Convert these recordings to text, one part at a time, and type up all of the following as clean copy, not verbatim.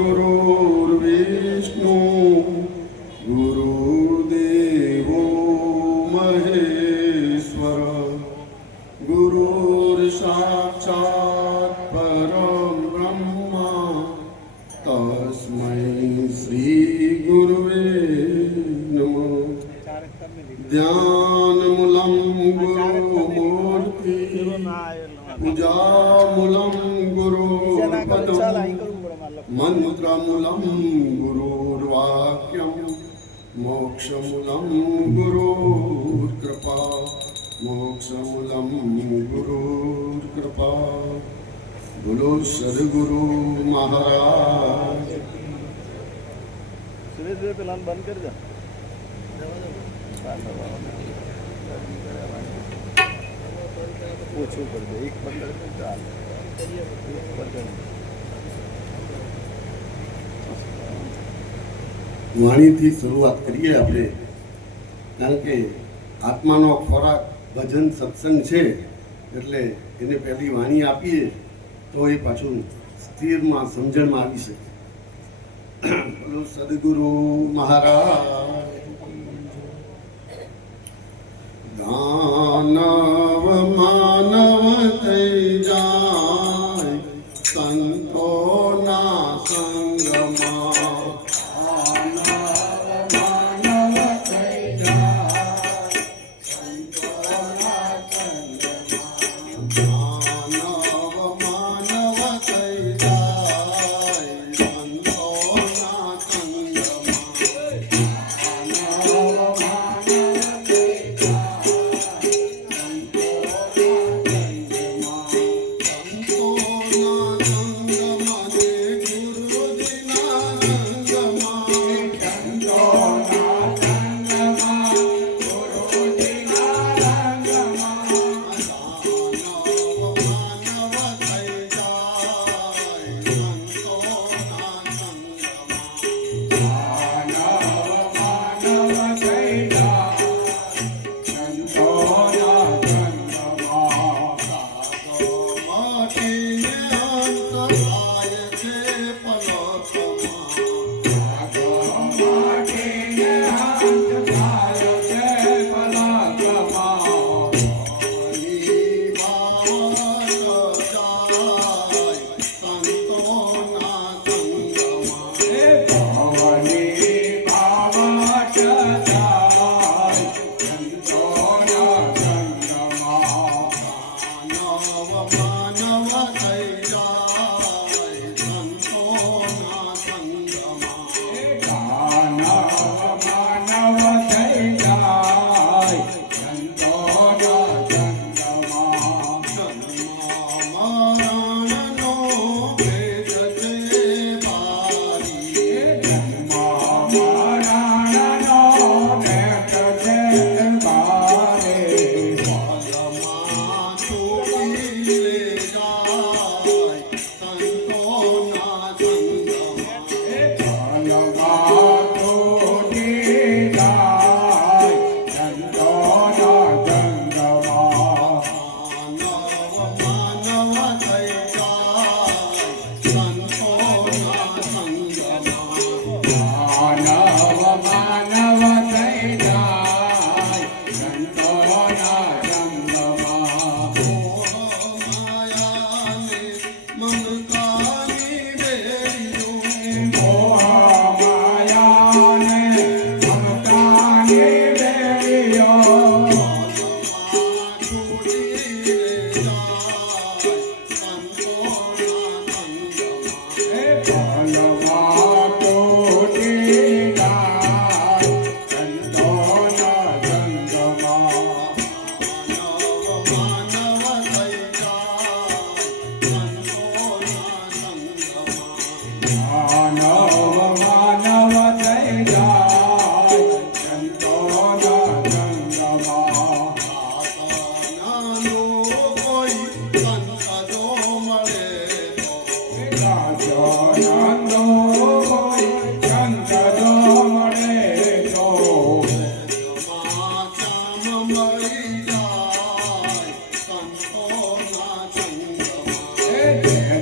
गुरुर्विष्णु गुरुर्देवो महेश्वर गुरुर्साक्षात् परं ब्रह्म तस्मै श्री गुरुवे नमः। ध्यानमूलं गुरुमूर्ति पूजामूलं गुरुपदम् मंत्रमूलं गुरुर्वाक्यं मोक्षमूलं गुरुर्कृपा मोक्षमूलं गुरुर्कृपा। बोलो सद्गुरु महाराज। सुरेश भाई प्लान बंद कर जा। ओછું કરી દે 1:15 મિનિટ ચાલ વાણીથી શરૂઆત કરીએ આપણે, કારણ કે આત્માનો ખોરાક ભજન સત્સંગ છે, એટલે એને પહેલી વાણી આપીએ તો એ પાછું સ્થિરમાં સમજણમાં આવી શકે. બોલો સદગુરુ મહારાજ. દાનવ માનવ થઈ જાય સંતોના સંગમાં,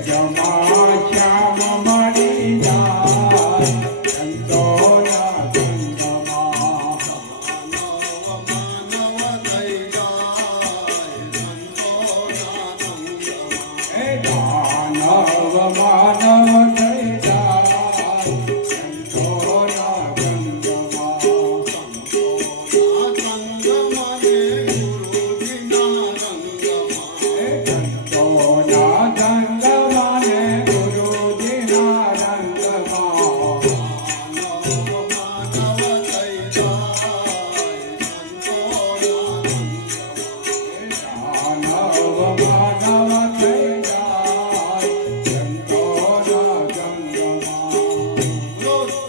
જમા શ્યામ માનવ થઈ જાય સંતોના સંગમાં. સંતોના સંગમાં ને ગુરુજીના રંગમાં. દાનવ માનવ થઈ જાય સંતોના સંગમાં.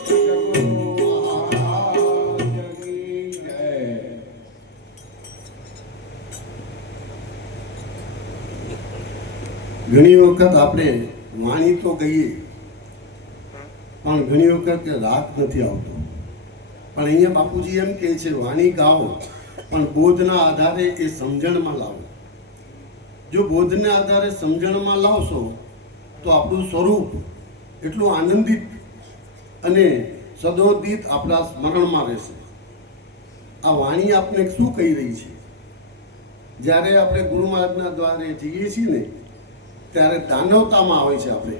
સદગુરુ મહારાજ કી જય. ઘણી વખત આપણે વાણી તો કહીએ પણ ઘણી વખત રાગ નથી આવતો. પણ અહીંયા બાપુજી એમ કહે છે વાણી ગાઓ પણ બોધના આધારે એ સમજણમાં લાવો. જો બોધના આધારે સમજણમાં લાવશો તો આપણું સ્વરૂપ એટલું આનંદિત અને સદોદિત આપણા સ્મરણમાં રહેશે. આ વાણી આપને શું કહી રહી છે? જ્યારે આપણે ગુરુ મહારાજના દ્વારે જઈએ છીએ ને ત્યારે દાનવતામાં હોય છે, આપણે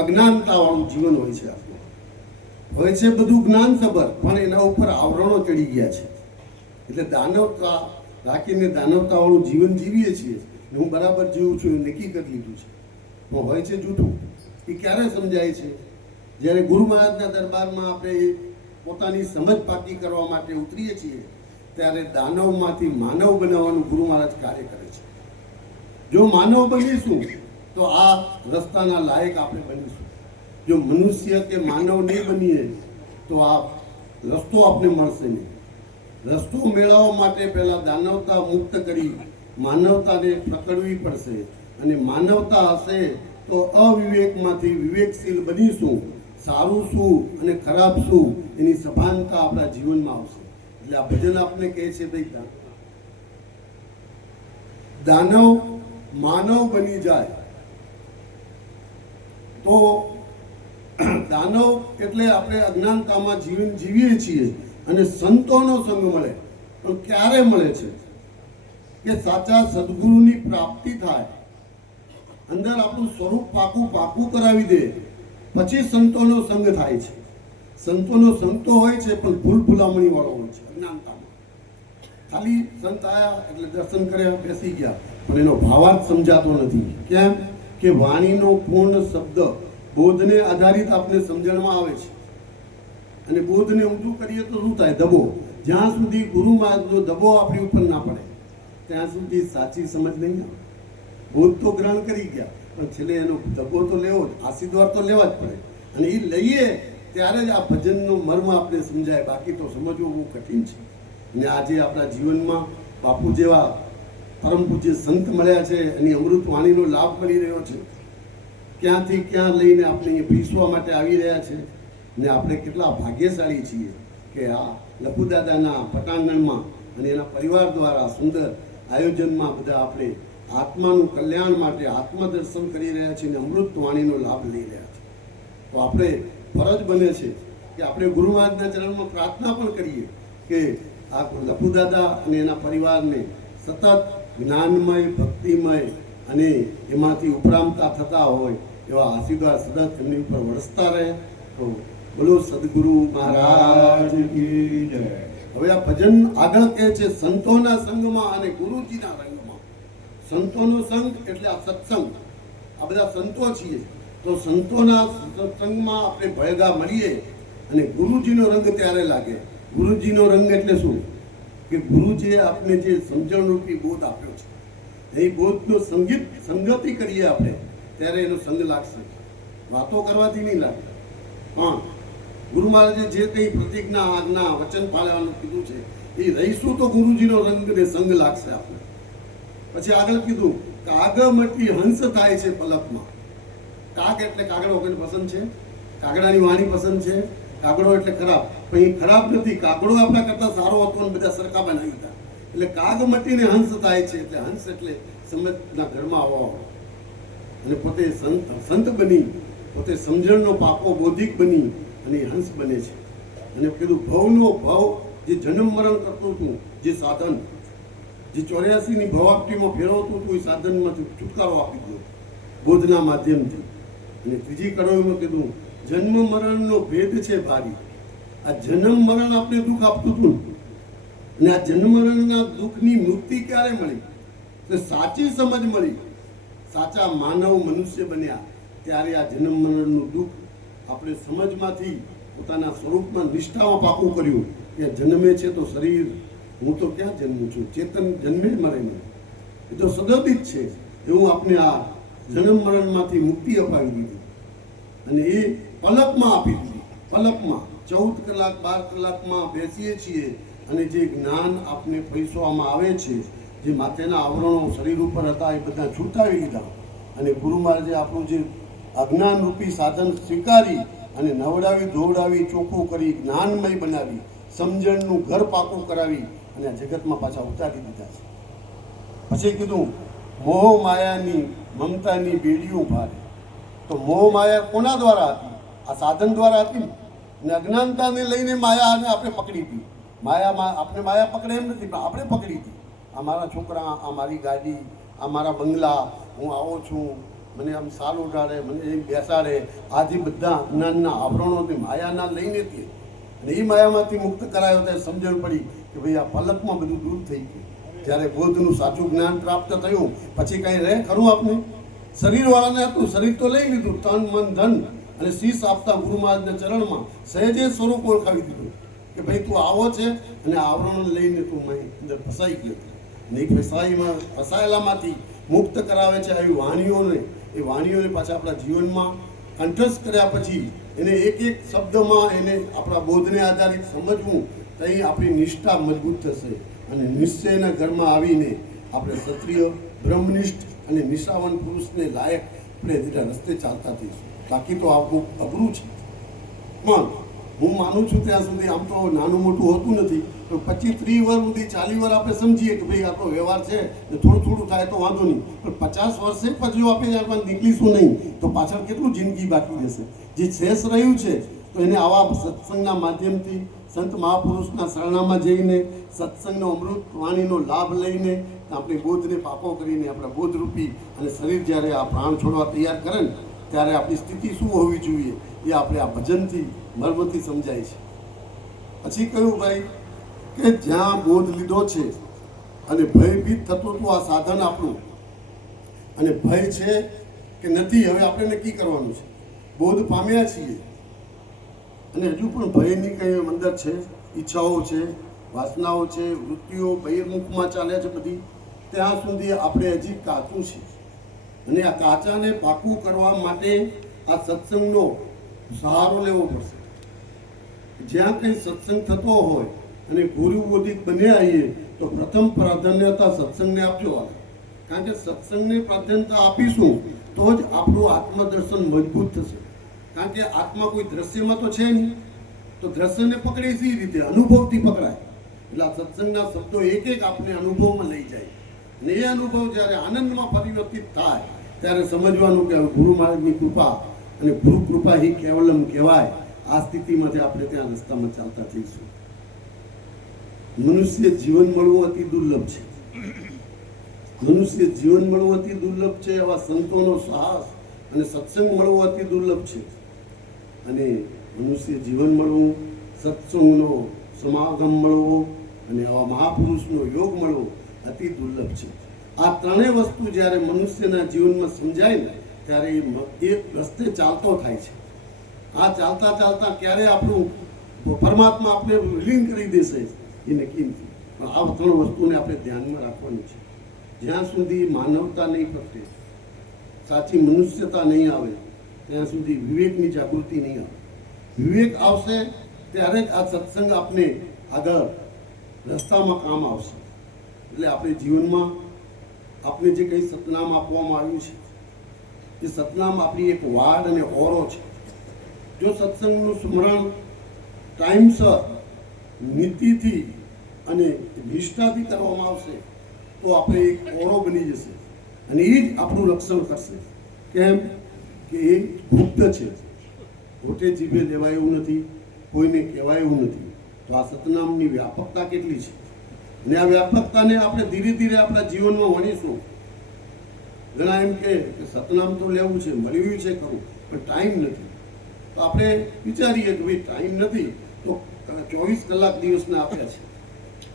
અજ્ઞાનતાવાળું જીવન હોય છે. આપણું હોય છે બધું જ્ઞાન સબર, પણ એના ઉપર આવરણો ચડી ગયા છે. એટલે દાનવતા રાખીને દાનવતાવાળું જીવન જીવીએ છીએ. હું બરાબર જીવું છું એવું નક્કી કરી લીધું છે, પણ હોય છે જૂઠું. એ ક્યારે સમજાય છે? જ્યારે ગુરુ મહારાજના દરબારમાં આપણે પોતાની સમજ પાકી કરવા માટે ઉતરીએ છીએ ત્યારે દાનવમાંથી માનવ બનાવવાનું ગુરુ મહારાજ કાર્ય કરે છે. જો માનવ બનીશું તો આ રસ્તાના લાયક આપણે બનીશું. જો મનુષ્ય કે માનવ નહીં બનીએ તો આ રસ્તો આપણે મળશે નહીં. રસ્તો મેળવવા માટે પહેલાં દાનવતા મુક્ત કરી માનવતાને પકડવી પડશે. અને માનવતા હશે તો અવિવેકમાંથી વિવેકશીલ બનીશું. સારું શું અને ખરાબ શું એની સભાનતા આપણા જીવનમાં આવશે. એટલે આ ભજન આપને કહે છે ભાઈ દાનવ માનવ બની જાય તો દાનવ એટલે આપણે અજ્ઞાનતામાં જીવન જીવીએ છીએ અને સંતોનો સંગ મળે. પણ ક્યારે મળે છે? કે સાચા સદગુરુની પ્રાપ્તિ થાય, અંદર આપણું સ્વરૂપ પાકું કરાવી દે, પછી સંતોનો સંગ થાય છે. સંતોનો સંગ તો હોય છે પણ ભૂલામણી વાળો હોય છે. અજ્ઞાનતામાં ખાલી સંત આયા એટલે દર્શન કર્યા બેસી ગયા, પણ એનો ભાવાર્થ સમજાતો નથી. કેમ કે વાણીનો પૂર્ણ શબ્દ બોધને આધારિત આપણે સમજણમાં આવે છે. અને બોધને ઊંધું કરીએ તો શું થાય? દબો. જ્યાં સુધી ગુરુ મહારાજનો દબો આપણી ઉપર ના પડે ત્યાં સુધી સાચી સમજ નહીં આવે. બોધ તો ગ્રહણ કરી ગયા પણ છેલ્લે એનો દબો તો લેવો જ, આશીર્વાદ તો લેવા જ પડે. અને એ લઈએ ત્યારે જ આ ભજનનો મર્મ આપણે સમજાય. બાકી તો સમજવું બહુ કઠિન છે. અને આજે આપણા જીવનમાં બાપુ જેવા પરમ પૂજ્ય સંત મળ્યા છે, એની અમૃત વાણીનો લાભ મળી રહ્યો છે. ક્યાંથી ક્યાં લઈને આપણે અહીંયા પીસવા માટે આવી રહ્યા છે. ને આપણે કેટલા ભાગ્યશાળી છીએ કે આ લપુદાદાના પટાંગણમાં અને એના પરિવાર દ્વારા સુંદર આયોજનમાં બધા આપણે આત્માનું કલ્યાણ માટે આત્મદર્શન કરી રહ્યા છીએ અને અમૃત વાણીનો લાભ લઈ રહ્યા છીએ. તો આપણે ફરજ બને છે કે આપણે ગુરુ મહારાજના ચરણમાં પ્રાર્થના પણ કરીએ કે આ લપુદાદા અને એના પરિવારને સતત જ્ઞાનમય, ભક્તિમય અને એમાંથી ઉપરામતા થતા હોય એવા આશીર્વાદ સતત એમની ઉપર વરસતા રહે. તો બોલો સદગુરુ મહારાજ કી જય. હવે આ ભજન આગળ કહે છે સંતોના સંગમાં અને ગુરુજીના રંગમાં. સંતોનો સંગ એટલે આ સત્સંગ. આ બધા સંતો છીએ તો સંતોના સત્સંગમાં આપણે ભેગા મળીએ અને ગુરુજીનો રંગ ત્યારે લાગે. ગુરુજીનો રંગ એટલે શું? કે ગુરુજીએ આપણે જે સમજણરૂપી બોધ આપ્યો છે એ બોધનો સંગતિ કરીએ આપણે ત્યારે એનો સંગ લાગશે. વાતો કરવાથી નહીં લાગે. પણ ગુરુ મહારાજે જે કંઈ પ્રતિજ્ઞા, આજ્ઞા, વચન પાળવાનું કીધું છે એ રહીશું તો ગુરુજીનો રંગ ને સંગ લાગશે આપણે. પછી આગળ કીધું કાગ મટી હંસ થાય છે પલકમાં. કાગ એટલે કાગડો. કોઈને પસંદ છે? કાગડાની વાણી પસંદ છે? કાગડો એટલે ખરાબ, પણ એ ખરાબ નથી. કાગડો આપણા કરતા સારો હતો અને બધા સરખા બનાવી હતા. એટલે કાગ મટીને હંસ થાય છે. એટલે હંસ એટલે સમજના ઘરમાં આવવા અને પોતે સંત બની, પોતે સમજણનો પાકો બોધિક બની અને હંસ બને છે. અને કીધું ભવનો ભવ જે જન્મ મરણ કરતું હતું, જે સાધન જે 84ની ભવાપ્ટીમાં ફેરવતું હતું એ સાધનમાંથી છુટકારો આપી દીધો બોધના માધ્યમથી. અને ત્રીજી કડવીમાં કીધું જન્મ મરણનો ભેદ છે ભારી. આ જન્મ મરણ આપણે દુઃખ આપતું હતું અને આ જન્મ મરણના દુઃખની મુક્તિ ક્યારે મળી? તો સાચી સમજ મળી, સાચા માનવ મનુષ્ય બન્યા ત્યારે આ જન્મ મરણનું દુઃખ આપણે સમજમાંથી પોતાના સ્વરૂપમાં નિષ્ઠામાં પાકું કર્યું કે જન્મે છે તો શરીર, હું તો ક્યાં જન્મું છું, ચેતન જન્મે મરે નહીં, એ તો સદોદિત છે. એવું આપણે આ જન્મ મરણમાંથી મુક્તિ અપાવી દીધી અને એ પલકમાં આપી દીધી. પલકમાં 14 કલાક 12 કલાકમાં બેસીએ છીએ અને જે જ્ઞાન આપને પૈસવામાં આવે છે, જે માથેના આવરણો શરીર ઉપર હતા એ બધા છૂટાવી લીધા અને ગુરુ મહારાજે આપણું જે અજ્ઞાન રૂપી સાધન સ્વીકારી અને નવડાવી ધોવડાવી ચોખ્ખું કરી જ્ઞાનમય બનાવી સમજણનું ઘર પાકું કરાવી અને આ જગતમાં પાછા ઉતારી દીધા છે. પછી કીધું મોહ માયાની મમતાની બેડીઓ ભારે. તો મોહ માયા કોના દ્વારા હતી? આ સાધન દ્વારા હતી ને અજ્ઞાનતાને લઈને માયાને આપણે પકડી હતી. માયામાં આપણે માયા પકડે એમ નથી, પણ આપણે પકડી હતી. આ મારા છોકરા, આ મારી ગાડી, આ મારા બંગલા, હું આવો છું, મને આમ સાલ ઉડાડે, મને એમ બેસાડે, આથી બધા જ્ઞાનના આવરણોથી માયાના લઈને હતી. અને એ માયામાંથી મુક્ત કરાયો ત્યારે સમજણ પડી કે ભાઈ આ પલકમાં બધું દૂર થઈ ગયું. જ્યારે બોધનું સાચું જ્ઞાન પ્રાપ્ત થયું પછી કંઈ રહે ખરું આપને? શરીરવાળાને હતું, શરીર તો લઈ લીધું, તન મન ધન અને શીશ આપતા ગુરુ મહારાજના ચરણમાં સહેજે સ્વરૂપ ઓળખાવી દીધું કે ભાઈ તું આવો છે અને આવરણ લઈને તું અંદર ફસાઈ ગયો. ને એ ફસાયેલામાંથી મુક્ત કરાવે છે આવી વાણીઓને. એ વાણીઓને પાછા આપણા જીવનમાં કંઠસ્થ કર્યા પછી એને એક એક શબ્દમાં એને આપણા બોધને આધારિત સમજવું તો એ આપણી નિષ્ઠા મજબૂત થશે અને નિશ્ચયના ઘરમાં આવીને આપણે ક્ષત્રિય બ્રહ્મનિષ્ઠ અને નિષ્ઠાવાન પુરુષને લાયક આપણે જેટલા રસ્તે ચાલતા થઈશું. બાકી તો આ બહુ અઘરું છે. પણ હું માનું છું ત્યાં સુધી આમ તો નાનું મોટું હોતું નથી, તો 25-30 વર્ષ સુધી 40 વર્ષ આપણે સમજીએ કે ભાઈ આ તો વ્યવહાર છે ને થોડું થોડું થાય તો વાંધો નહીં, પણ 50 વર્ષે પછી જો આપણે આમાં નીકળીશું નહીં તો પાછળ કેટલું જિંદગી બાકી રહેશે. જે શેષ રહ્યું છે તો એને આવા સત્સંગના માધ્યમથી સંત મહાપુરુષના શરણામાં જઈને સત્સંગનો અમૃત વાણીનો લાભ લઈને આપણે બોધને પાકો કરીને આપણા બોધરૂપી અને શરીર જ્યારે આ પ્રાણ છોડવા તૈયાર કરે ને ત્યારે આપણી સ્થિતિ શું હોવી જોઈએ એ આપણે આ ભજનથી મર્મથી સમજાય છે. પછી કહ્યું ભાઈ કે જ્યાં બોધ લીધો છે અને ભયભીત થતું હતું આ સાધન આપણું, અને ભય છે કે નથી હવે આપણે નક્કી કરવાનું છે. બોધ પામ્યા છીએ અને હજુ પણ ભયની કંઈ અંદર છે, ઈચ્છાઓ છે, વાસનાઓ છે, વૃત્તિઓ બહિર્મુખમાં ચાલે છે બધી, ત્યાં સુધી આપણે હજી કાચું છે. અને આ કાચાને પાકું કરવા માટે આ સત્સંગનો સહારો લેવો પડશે. જ્યાં કંઈ સત્સંગ થતો હોય અને ગુરુ બોધિક બન્યા આવીએ તો પ્રથમ પ્રાધાન્યતા સત્સંગને આપજો. કારણ કે સત્સંગને પ્રાધાન્યતા આપીશું તો જ આપણું આત્મદર્શન મજબૂત થશે. કારણ કે આત્મા કોઈ દ્રશ્યમાં તો છે નહીં, તો દ્રશ્યને પકડે સી રીતે? અનુભવથી પકડાય. એટલે આ સત્સંગના શબ્દો એક એક આપણે અનુભવમાં લઈ જાય અને એ અનુભવ જ્યારે આનંદમાં પરિવર્તિત થાય ત્યારે સમજવાનું કે ગુરુ મહારાજની કૃપા અને ગુરુ કૃપા ही કેવલમ કહેવાય. આ સ્થિતિમાંથી આપણે ત્યાં રસ્તામાં ચાલતા થઈશું. મનુષ્ય જીવન મળવું અતિ દુર્લભ છે. મનુષ્ય જીવન મળવું અતિ દુર્લભ છે. એવા સંતોનો સાહસ અને સત્સંગ મળવો અતિ દુર્લભ છે. અને મનુષ્ય જીવન મળવું, સત્સંગનો સમાગમ મળવો અને આવા મહાપુરુષનો યોગ મળવો અતિ દુર્લભ છે. આ ત્રણેય વસ્તુ જ્યારે મનુષ્યના જીવનમાં સમજાય ને ત્યારે એ રસ્તે ચાલતો થાય છે. આ ચાલતા ચાલતા ક્યારે આપણું પરમાત્મા આપણે વિલીન કરી દેશે એ નક્કી નથી. પણ આ ત્રણ વસ્તુને આપણે ધ્યાનમાં રાખવાની છે. જ્યાં સુધી માનવતા નહીં પ્રગટે, સાચી મનુષ્યતા નહીં આવે, ત્યાં સુધી વિવેકની જાગૃતિ નહીં આવે. વિવેક આવશે ત્યારે જ આ સત્સંગ આપને આગળ રસ્તામાં કામ આવશે. એટલે આપણે જીવનમાં આપણે જે કંઈ સતનામ આપવામાં આવ્યું છે એ સતનામ આપણી એક વાડ અને ઓરો છે. જો સત્સંગનું સ્મરણ ટાઈમસર નીતિથી અને નિષ્ઠાથી કરવામાં આવશે તો આપણે એક ઓરો બની જશે અને એ જ આપણું રક્ષણ કરશે. કેમ કે એ ગુપ્ત છે, મોટે જીભે લેવાય એવું નથી, કોઈને કહેવાય એવું નથી. તો આ સતનામની વ્યાપકતા કેટલી છે અને આ વ્યાપકતાને આપણે ધીરે ધીરે આપણા જીવનમાં વણીશું. ઘણા એમ કે સતનામ તો લેવું છે, મળ્યું છે ખરું, પણ ટાઈમ નથી. તો આપણે વિચારીએ કે ભાઈ ટાઈમ નથી તો 24 કલાક દિવસના આપ્યા છે.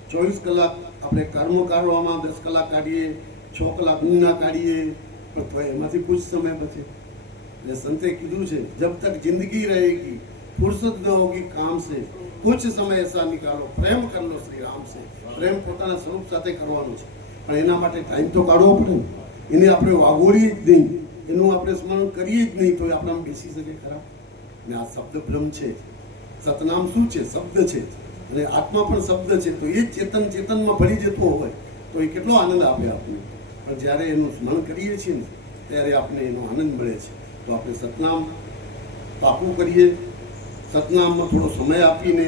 24 કલાક આપણે કર્મ કાઢવામાં 10 કલાક કાઢીએ, 6 કલાક ઊંઘના કાઢીએ, પણ તો એમાંથી કુછ સમય બચે. એટલે સંતે કીધું છે, જબ તક જિંદગી रहेगी फुर्सत न होगी काम से, कुछ समय ऐसा निकालो, પ્રેમ કર લો શ્રી રામ સે. પ્રેમ પોતાના સ્વરૂપ સાથે કરવાનો છે, પણ એના માટે ટાઈમ તો કાઢવો પડે ને. એને આપણે વાગોળીએ જ નહીં, એનું આપણે સ્મરણ કરીએ જ નહીં તો એ આપણામાં બેસી શકે ખરા. ને આ શબ્દ બ્રહ્મ છે, સતનામ શું છે? શબ્દ છે, અને આત્મા પણ શબ્દ છે. તો એ ચેતનમાં ભળી જતો હોય તો એ કેટલો આનંદ આપે આપણને. પણ જ્યારે એનું સ્મરણ કરીએ છીએ ને ત્યારે આપણે એનો આનંદ મળે છે. તો આપણે સતનામ પાકું કરીએ, સતનામમાં થોડો સમય આપીને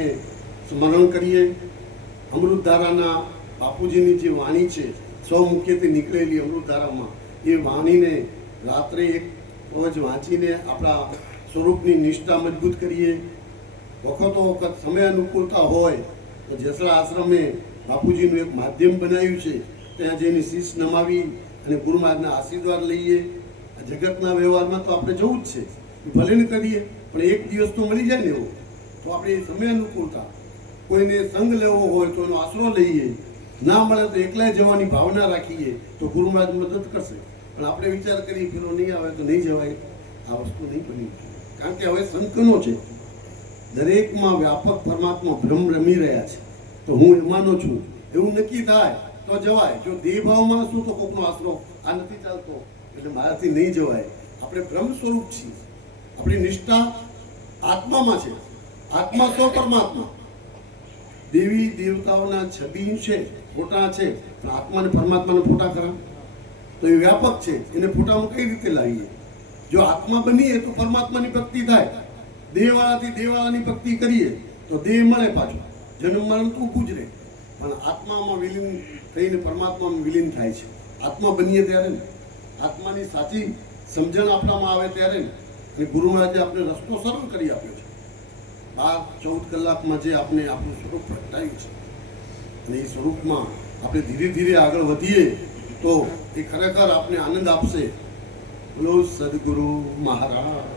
સ્મરણ કરીએ. અમૃતધારાના બાપુજીની જે વાણી છે, સૌ મુખ્યથી નીકળેલી અમૃતધારામાં, એ વાણીને રાત્રે એક રોજ વાંચીને આપણા સ્વરૂપની નિષ્ઠા મજબૂત કરીએ. વખતો વખત સમય અનુકૂળતા હોય તો જેસડા આશ્રમે બાપુજીનું એક માધ્યમ બનાવ્યું છે, ત્યાં જઈને શીશ નમાવી અને ગુરુ મહારાજના આશીર્વાદ લઈએ. આ જગતના વ્યવહારમાં તો આપણે જવું જ છે, ભલે ને કરીએ, પણ એક દિવસ તો મળી જાય ને એવો. તો આપણે સમય અનુકૂળતા, કોઈને સંગ લેવો હોય તો એનો આશરો લઈએ, ના મળે તો એકલા જવાની ભાવના રાખીએ તો ગુરુ મહારાજ મદદ કરશે. પણ આપણે વિચાર કરીએ પેલો નહીં આવે તો નહીં જવાય, આ વસ્તુ નહીં બની. કારણ કે હવે સંકનો છે, દરેકમાં વ્યાપક પરમાત્મા બ્રહ્મ રમી રહ્યા છે. તો હું એમાંનો છું એવું નક્કી થાય તો જવાય. જો દેહભાવમાં શું તો કોકનો આશરો, આ નથી ચાલતો એટલે મારાથી નહીં જવાય. આપણે બ્રહ્મ સ્વરૂપ છીએ, આપણી નિષ્ઠા આત્મામાં છે. આત્મા તો પરમાત્મા, દેવી દેવતાઓના છબી છે, ફોટા છે, પણ આત્માને પરમાત્માને ફોટા ખરા? તો એ વ્યાપક છે, એને ફોટામાં કઈ રીતે લાવીએ? જો આત્મા બનીએ તો પરમાત્માની ભક્તિ થાય. દેહવાળાથી દેહવાળાની ભક્તિ કરીએ તો દેહ મળે, પાછું જન્મ મરણ તો ઊભું જ રહે. પણ આત્મામાં વિલીન થઈને પરમાત્મામાં વિલીન થાય છે. આત્મા બનીએ ત્યારે ને, આત્માની સાચી સમજણ આપણામાં આવે ત્યારે ને. અને ગુરુ મહારાજે આપણે રસ્તો સરળ કરી આપ્યો છે. 12-14 કલાકમાં જે આપણે આપણું સ્વરૂપ પ્રગટાવ્યું છે, અને એ સ્વરૂપમાં આપણે ધીરે ધીરે આગળ વધીએ તો એ ખરેખર આપણે આનંદ આપશે. બોલો સદગુરુ મહારાજ.